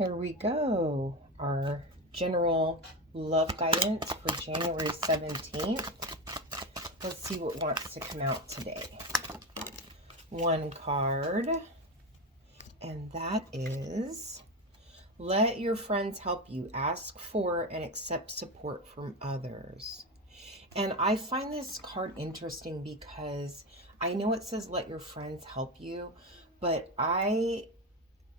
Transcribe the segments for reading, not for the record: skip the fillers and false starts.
Here we go. Our general love guidance for January 17th. Let's see what wants to come out today. One card, and that is, let your friends help you. Ask for and accept support from others. And I find this card interesting because I know it says let your friends help you, but I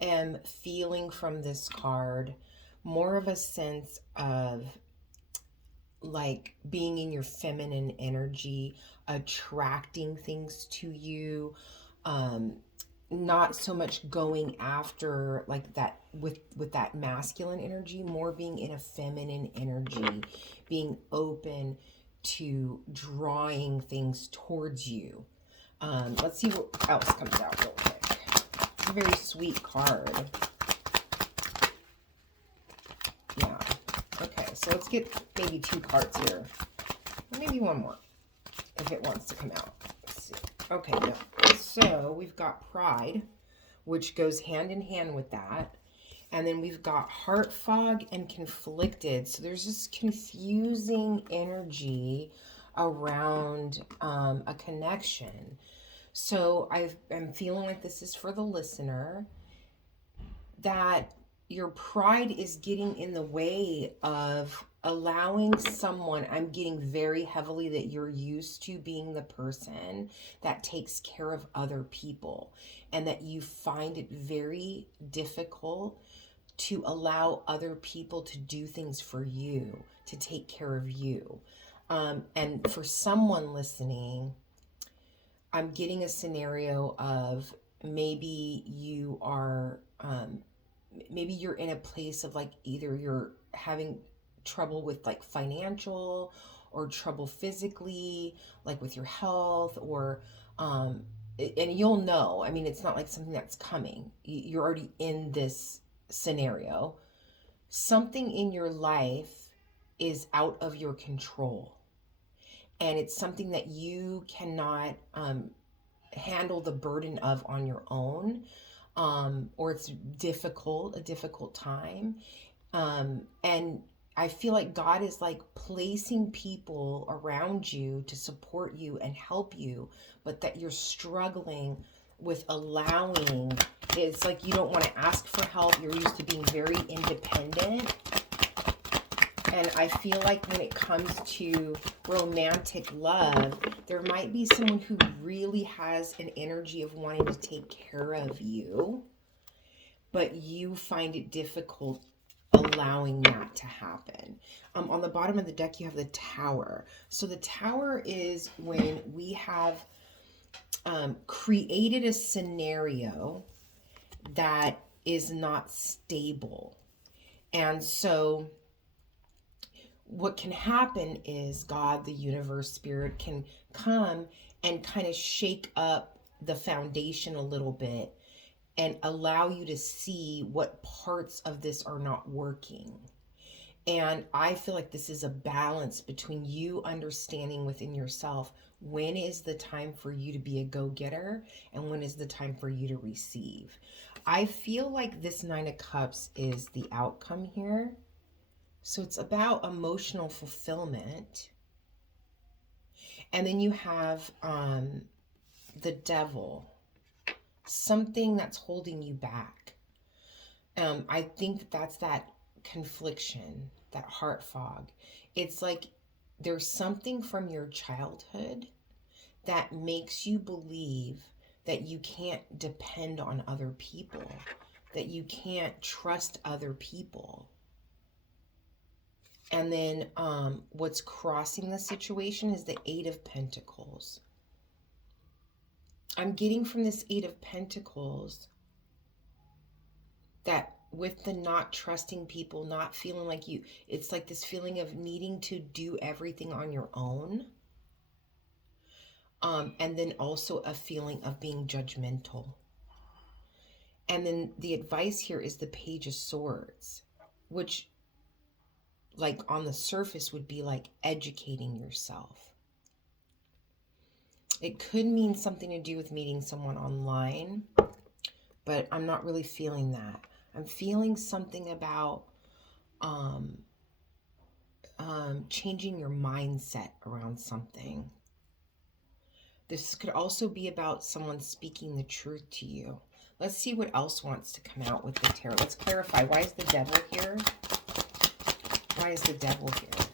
am feeling from this card more of a sense of like being in your feminine energy, attracting things to you, not so much going after like that with that masculine energy, more being in a feminine energy, being open to drawing things towards you. Let's see what else comes out real quick. It's a very sweet card. Yeah. Okay, so let's get maybe 2 cards here. Or maybe one more if it wants to come out. Let's see. Okay, no. So we've got pride, which goes hand in hand with that. And then we've got heart fog and conflicted. So there's this confusing energy around a connection. So I'm feeling like this is for the listener, that your pride is getting in the way of allowing someone. I'm getting very heavily that you're used to being the person that takes care of other people, and that you find it very difficult to allow other people to do things for you, to take care of you. And for someone listening, I'm getting a scenario of maybe you are, maybe you're in a place of like either you're having trouble with like financial or trouble physically, like with your health, or, and you'll know, I mean, it's not like something that's coming. You're already in this scenario. Something in your life is out of your control, and it's something that you cannot handle the burden of on your own, or it's a difficult time. And I feel like God is like placing people around you to support you and help you, but that you're struggling with allowing. It's like you don't want to ask for help. You're used to being very independent. And I feel like when it comes to romantic love, there might be someone who really has an energy of wanting to take care of you, but you find it difficult allowing that to happen. On the bottom of the deck, you have the Tower. So the Tower is when we have created a scenario that is not stable. And so what can happen is God, the universe, spirit can come and kind of shake up the foundation a little bit and allow you to see what parts of this are not working. And I feel like this is a balance between you understanding within yourself when is the time for you to be a go-getter and when is the time for you to receive. I feel like this 9 of Cups is the outcome here. So it's about emotional fulfillment. And then you have the Devil, something that's holding you back. I think that's that confliction, that heart fog. It's like there's something from your childhood that makes you believe that you can't depend on other people, that you can't trust other people. And then what's crossing the situation is the 8 of Pentacles. I'm getting from this 8 of Pentacles that with the not trusting people, not feeling like you, it's like this feeling of needing to do everything on your own. And then also a feeling of being judgmental. And then the advice here is the Page of Swords, which like on the surface would be like educating yourself. It could mean something to do with meeting someone online, but I'm not really feeling that. I'm feeling something about um, changing your mindset around something. This could also be about someone speaking the truth to you. Let's see what else wants to come out with the tarot. Let's clarify. Why is the devil here? Why is the devil here?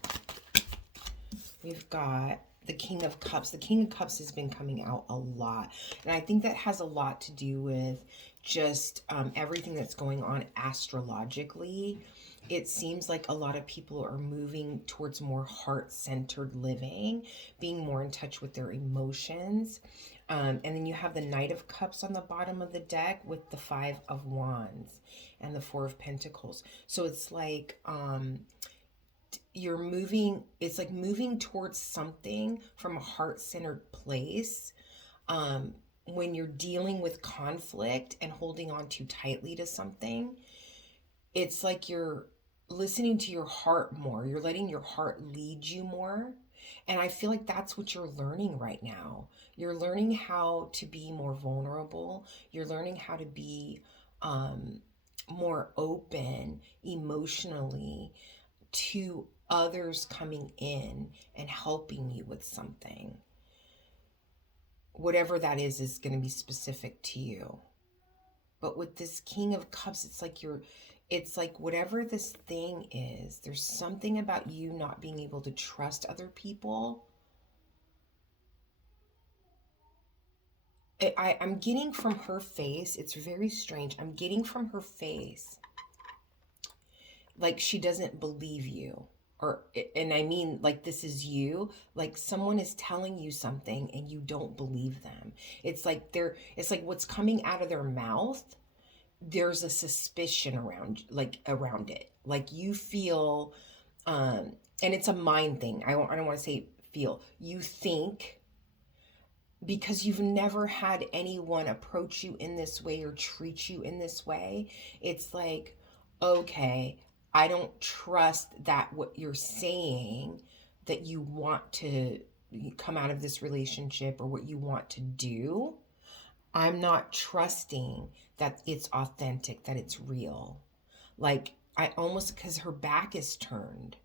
We've got the King of Cups. The King of Cups has been coming out a lot. And I think that has a lot to do with just everything that's going on astrologically. It seems like a lot of people are moving towards more heart-centered living, being more in touch with their emotions. And then you have the Knight of Cups on the bottom of the deck with the Five of Wands and the Four of Pentacles. So it's like you're moving, it's like moving towards something from a heart-centered place. When you're dealing with conflict and holding on too tightly to something, it's like you're listening to your heart more. You're letting your heart lead you more. And I feel like that's what you're learning right now. You're learning how to be more vulnerable. You're learning how to be more open emotionally to others coming in and helping you with something. Whatever that is going to be specific to you. But with this King of Cups, it's like whatever this thing is, there's something about you not being able to trust other people. I'm getting from her face, it's very strange. I'm getting from her face like she doesn't believe you. And I mean, like, this is you, like someone is telling you something and you don't believe them. It's like what's coming out of their mouth, there's a suspicion around it. Like you feel, and it's a mind thing. I don't want to say feel. You think, because you've never had anyone approach you in this way or treat you in this way. It's like, okay, I don't trust that what you're saying, that you want to come out of this relationship or what you want to do. I'm not trusting that it's authentic, that it's real. Like, I almost, because her back is turned.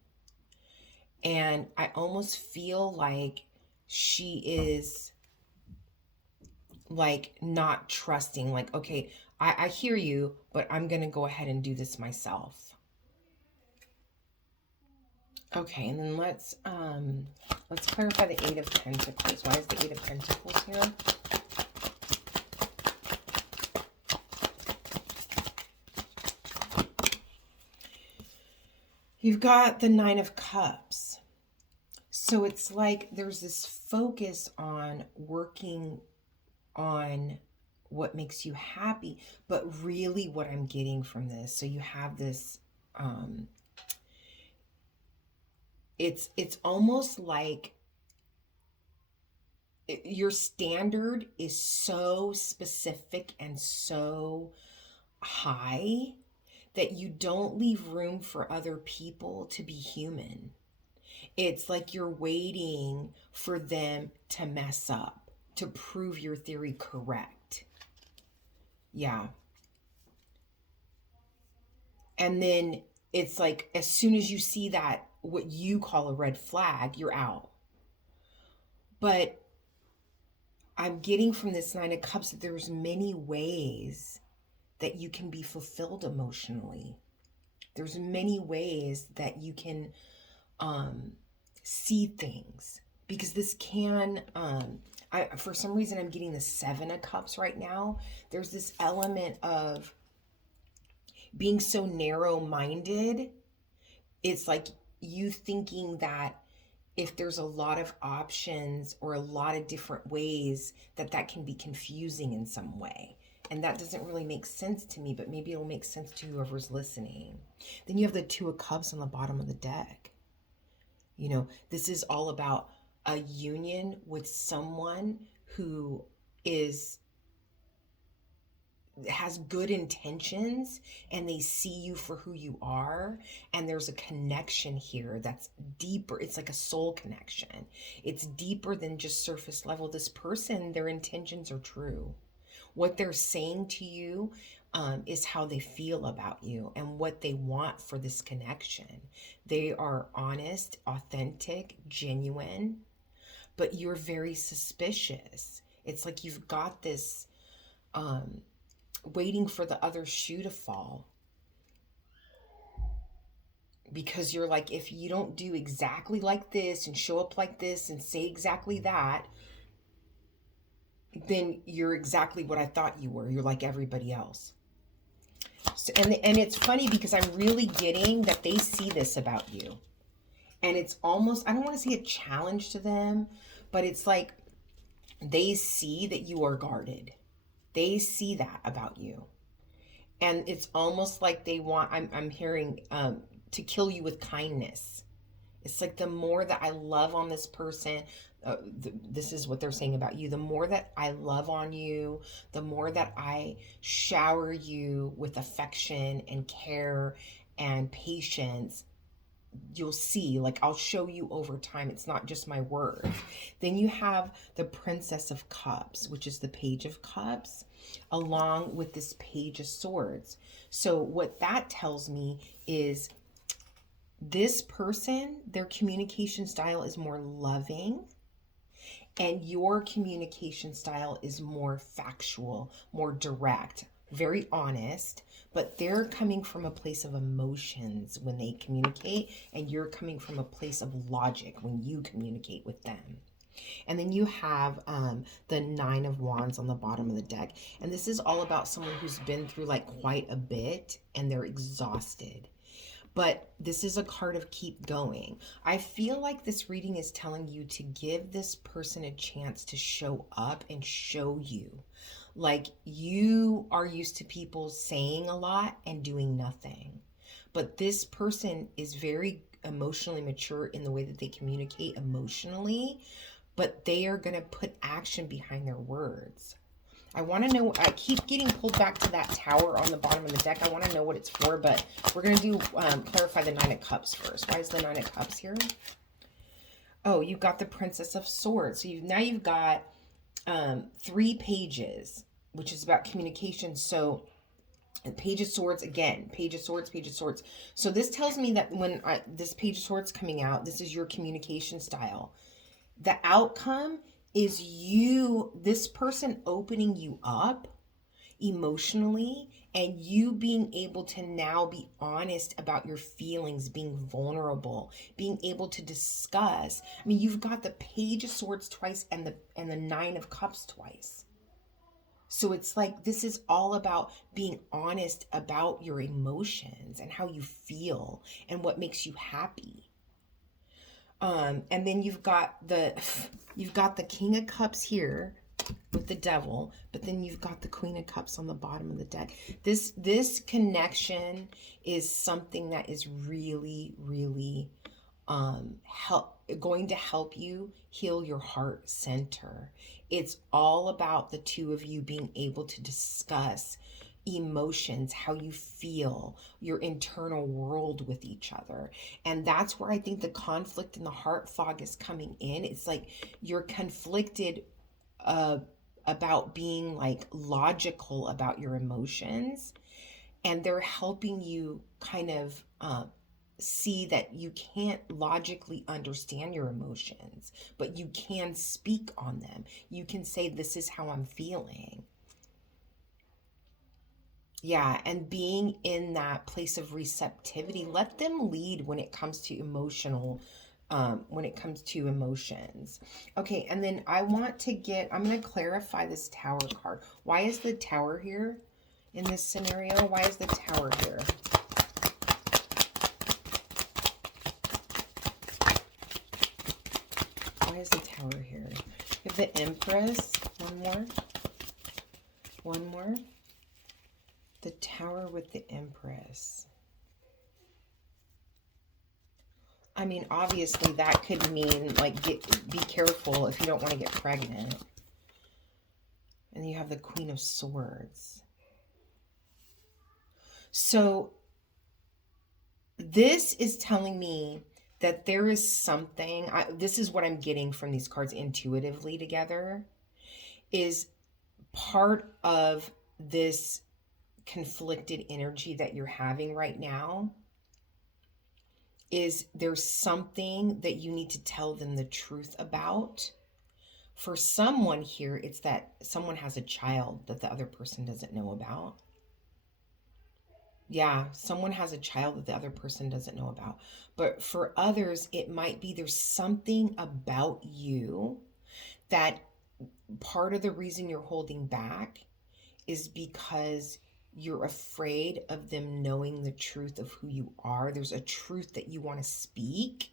And I almost feel like she is like not trusting, like, okay, I hear you, but I'm going to go ahead and do this myself. Okay, and then let's clarify the Eight of Pentacles. Why is the Eight of Pentacles here? You've got the Nine of Cups. So it's like there's this focus on working on what makes you happy, but really what I'm getting from this, so you have this, it's almost like your standard is so specific and so high that you don't leave room for other people to be human. It's like you're waiting for them to mess up to prove your theory correct. Yeah. And then it's like as soon as you see that, what you call a red flag, you're out. But I'm getting from this Nine of Cups that there's many ways that you can be fulfilled emotionally. There's many ways that you can see things, because this can, for some reason I'm getting the Seven of Cups right now. There's this element of being so narrow-minded. It's like you thinking that if there's a lot of options or a lot of different ways, that can be confusing in some way. And that doesn't really make sense to me, but maybe it'll make sense to whoever's listening. Then you have the Two of Cups on the bottom of the deck. You know, this is all about a union with someone who has good intentions, and they see you for who you are, and there's a connection here that's deeper. It's like a soul connection. It's deeper than just surface level. This person, their intentions are true. What they're saying to you is how they feel about you and what they want for this connection. They are honest, authentic, genuine, but you're very suspicious. It's like you've got this waiting for the other shoe to fall, because you're like, if you don't do exactly like this and show up like this and say exactly that, then you're exactly what I thought you were. You're like everybody else. So, and it's funny because I'm really getting that they see this about you. And it's almost, I don't want to say a challenge to them, but it's like they see that you are guarded. They see that about you. And it's almost like they want, I'm hearing, to kill you with kindness. It's like the more that I love on this person, this is what they're saying about you. The more that I love on you, the more that I shower you with affection and care and patience, you'll see, like, I'll show you over time. It's not just my words. Then you have the Princess of Cups, which is the Page of Cups, along with this Page of Swords. So what that tells me is this person, their communication style is more loving, and your communication style is more factual, more direct, very honest, but they're coming from a place of emotions when they communicate, and you're coming from a place of logic when you communicate with them. And then you have the Nine of Wands on the bottom of the deck. And this is all about someone who's been through like quite a bit and they're exhausted. But this is a card of keep going. I feel like this reading is telling you to give this person a chance to show up and show you. Like, you are used to people saying a lot and doing nothing. But this person is very emotionally mature in the way that they communicate emotionally, but they are going to put action behind their words. I want to know, I keep getting pulled back to that tower on the bottom of the deck. I want to know what it's for, but we're going to do, clarify the Nine of Cups first. Why is the Nine of Cups here? Oh, you got the Princess of Swords. So now you've got 3 pages, which is about communication. So Page of Swords again, Page of Swords, Page of Swords. So this tells me that when this Page of Swords coming out, this is your communication style. The outcome is this person opening you up emotionally, and you being able to now be honest about your feelings, being vulnerable, being able to discuss. I mean, you've got the Page of Swords twice and the Nine of Cups twice. So it's like, this is all about being honest about your emotions and how you feel and what makes you happy. And then you've got the King of Cups here with the Devil, but then you've got the Queen of Cups on the bottom of the deck. This connection is something that is really, really going to help you heal your heart center. It's all about the two of you being able to discuss emotions, how you feel, your internal world with each other. And that's where I think the conflict and the heart fog is coming in. It's like you're conflicted about being like logical about your emotions, and they're helping you kind of see that you can't logically understand your emotions, but you can speak on them. You can say, this is how I'm feeling. Yeah, and being in that place of receptivity, let them lead when it comes to emotions. Okay, and then I'm going to clarify this Tower card. Why is the Tower here in this scenario? Why is the Tower here? Why is the Tower here? You have the Empress. One more. The Tower with the Empress. I mean, obviously that could mean like be careful if you don't want to get pregnant. And you have the Queen of Swords. So this is telling me that there is something, this is what I'm getting from these cards intuitively together, is part of this conflicted energy that you're having right now is there's something that you need to tell them the truth about. For someone here, it's that someone has a child that the other person doesn't know about. Yeah, someone has a child that the other person doesn't know about. But for others, it might be there's something about you that part of the reason you're holding back is because you're afraid of them knowing the truth of who you are. There's a truth that you want to speak,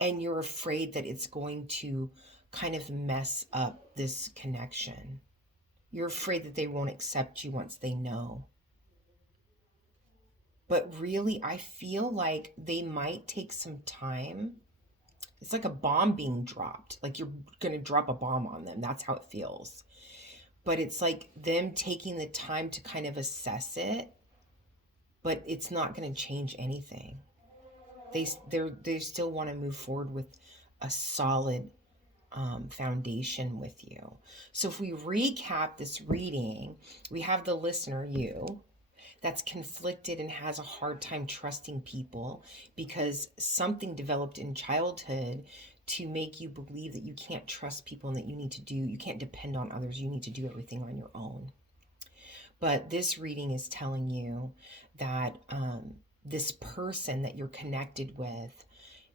and you're afraid that it's going to kind of mess up this connection. You're afraid that they won't accept you once they know. But really, I feel like they might take some time. It's like a bomb being dropped. Like you're going to drop a bomb on them. That's how it feels. But it's like them taking the time to kind of assess it, but it's not going to change anything. They still want to move forward with a solid foundation with you. So if we recap this reading, we have the listener, you, that's conflicted and has a hard time trusting people because something developed in childhood to make you believe that you can't trust people and that you can't depend on others. You need to do everything on your own. But this reading is telling you that this person that you're connected with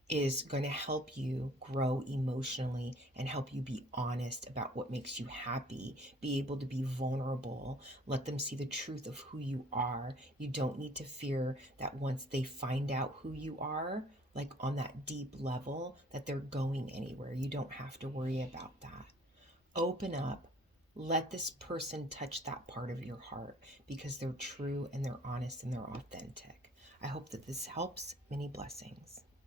is going to help you grow emotionally and help you be honest about what makes you happy, be able to be vulnerable, let them see the truth of who you are. You don't need to fear that once they find out who you are, like on that deep level, that they're going anywhere. You don't have to worry about that. Open up. Let this person touch that part of your heart because they're true and they're honest and they're authentic. I hope that this helps. Many blessings.